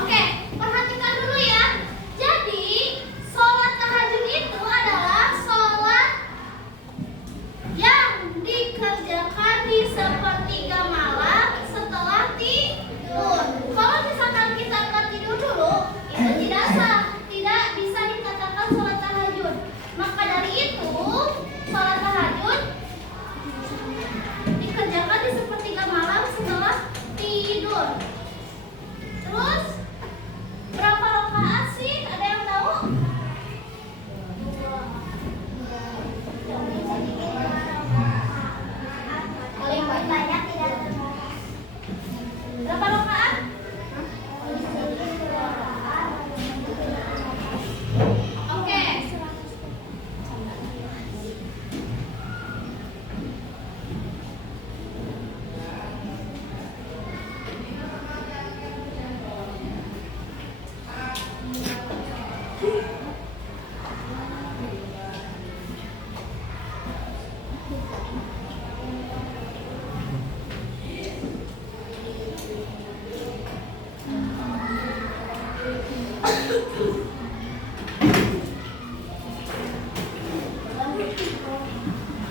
Oke, perhatikan dulu ya. Jadi, sholat tahajud itu adalah sholat yang dikerjakan di sepertiga malam setelah tidur. Kalau misalkan kita nggak tidur dulu, itu tidak sah, tidak bisa dikatakan sholat tahajud. Maka dari itu, sholat tahajud dikerjakan di sepertiga malam setelah tidur. Terus berapa rakaat sih? Ada yang tahu? Paling banyak tidak. Berapa rakaat? Oke.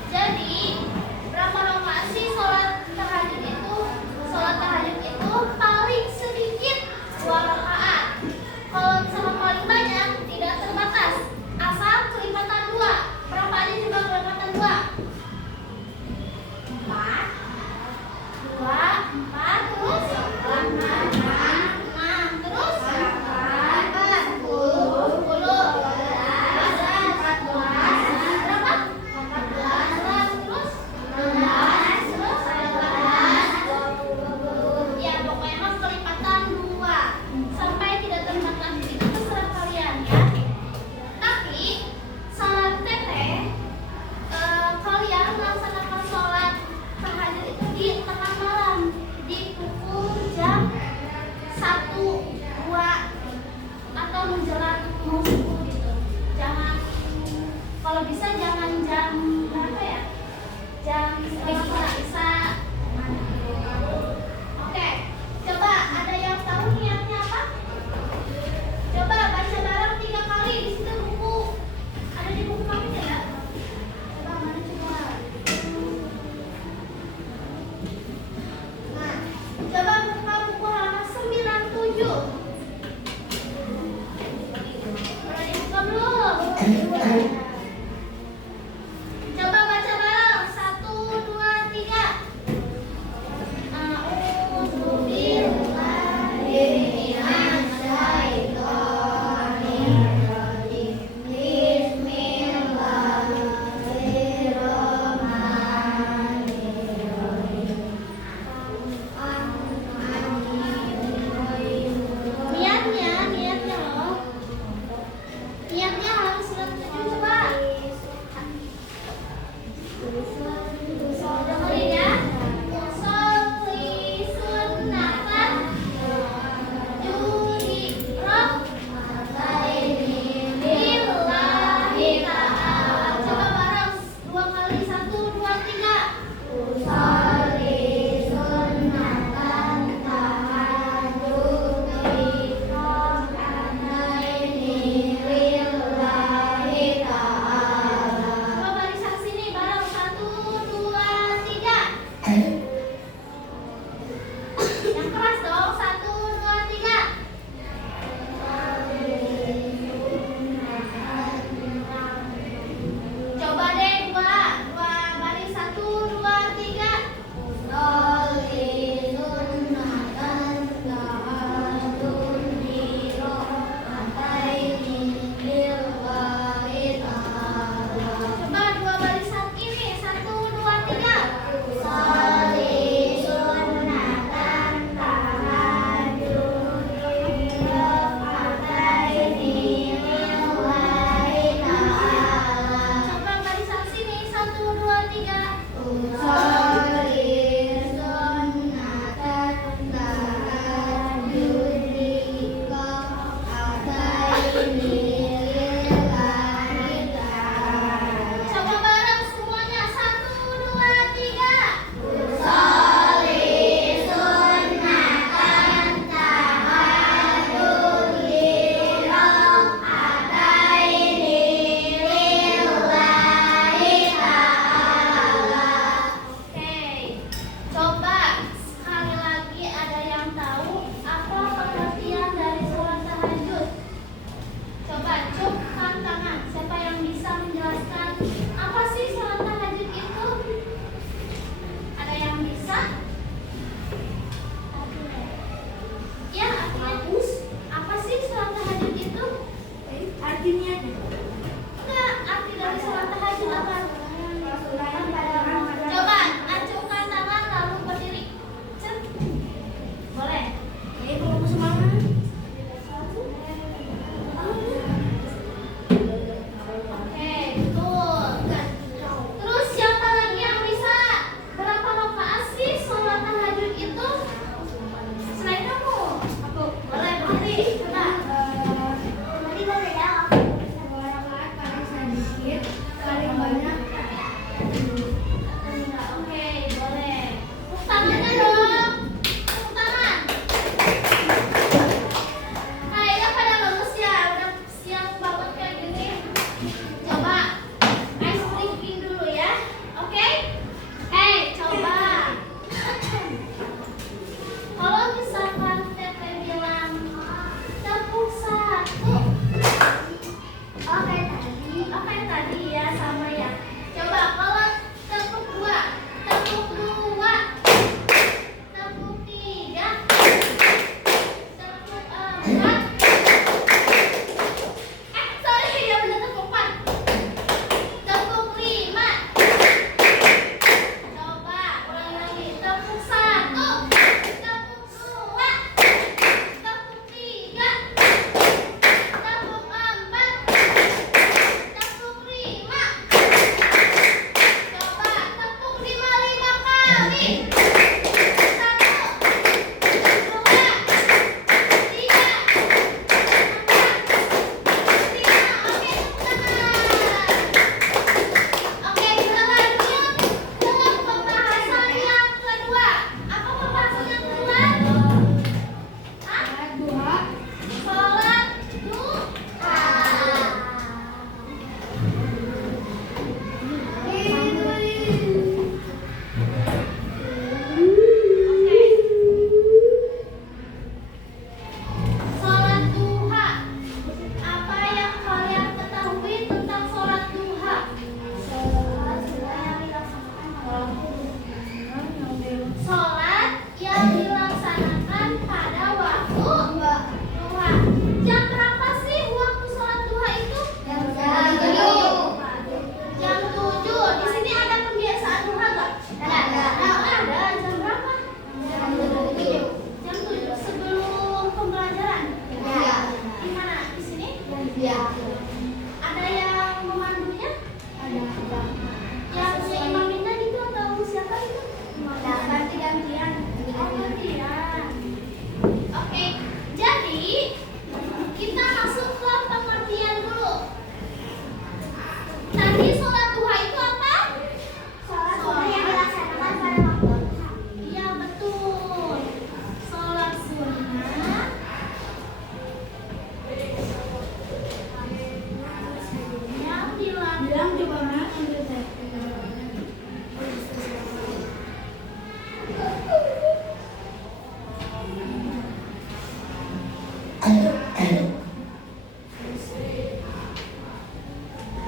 Jadi, berapa rakaat sih sholat tahajud itu? Sholat tahajud itu paling sedikit 2 rakaat. Kalau misalnya paling banyak, tidak terbatas. Asal kelipatan 2. Berapa aja juga kelipatan 2? 4, 2, 4, terus 6, terus 10, 14, berapa? 14, terus 16, terus 18, ya pokoknya mah kelipatan 2 sampai tidak terbatas. Itu terserah kalian ya. Tapi saran teteh, kalian melaksanakan sholat tahajud itu di tengah malam, di pukul jam 1, 2 atau menjelang mau subuh gitu. Jangan, kalau bisa jangan jam berapa ya? Jam setelah Isya. Oke, coba ada yang tahu niatnya apa? Coba baca bareng 3 kali di situ buku. Ada di buku kamu tidak? Coba mana coba. Nah, coba buka buku halaman 97. Udah dibuka belum? Coba baca bareng 1, 2, 3. Niatnya loh. Niatnya harus surat 7 coba. tahajud. Coba cukkan tangan. Siapa yang bisa menjelaskan apa sih sholat tahajud itu? Ada yang bisa? Ya, artinya apa sih sholat tahajud itu? Artinya Enggak, arti dari sholat tahajud apa? Coba acuhkan tangan lalu berdiri. Cet. Boleh. kalau semangat. Oke, betul. Terus siapa lagi yang bisa? Berapa rakaat sih sholat tahajud itu? Selain kamu. Aku. Boleh berdiri. Coba. Tadi boleh ya. Rakaat paling sedikit, paling banyak. Oke, boleh. Tepuk tangannya dong. Tepuk tangan. Kayaknya pada lulus ya. Udah siang banget kayak gini. Coba ice breaking dulu ya. Oke? Coba. Kalau misalkan Teteh bilang tepuk satu. Oke tadi ya sama ya. Coba kalau tepuk dua, tepuk tiga, tepuk empat. Sorry ya udah tepuk empat. Tepuk lima. Coba ulangi lagi. Tepuk satu, tepuk dua, tepuk tiga, tepuk empat, tepuk lima. Coba tepuk lima kali. Satu, dua, tiga, empat, lima. Oke, tepuk tangan. Oke, kita lanjut dengan pembahasan yang kedua. Apa pembahasan yang kedua? Hah? Dua. Sholat duha. Oke. Sholat duha. Apa yang kalian ketahui tentang sholat duha? Sholat yang dilaksanakan pada waktu duha. Jam berapa sih waktu sholat duha itu? Jam 7. Di sini ada kebiasaan duha nggak? Ada. Jam berapa? Jam 7 sebelum pembelajaran. Di mana? Di sini? Ada yang memandunya? Yang si Imam Minda gitu atau siapa itu? Ganti-gantian. Oh, gantian. Oke, jadi kita masuk ke pengertian dulu. Tadi sholat duha itu apa? Sholat yang dilaksanakan pada waktu duha. Iya betul. Sholat sunnah yang dilakukan. Bilang coba Mak, ambil teh.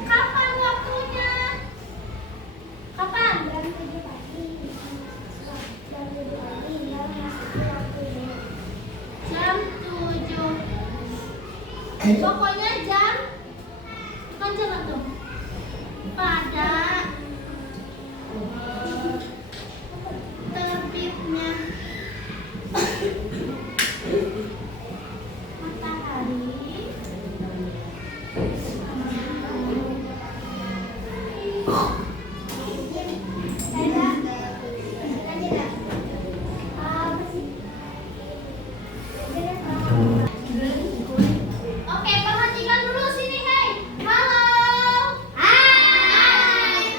Kapan waktunya? Kapan? Jam 7. Pokoknya jam tuh. Pada terbitnya matahari. Oke, perhatikan dulu sini, hei. Halo. Hai.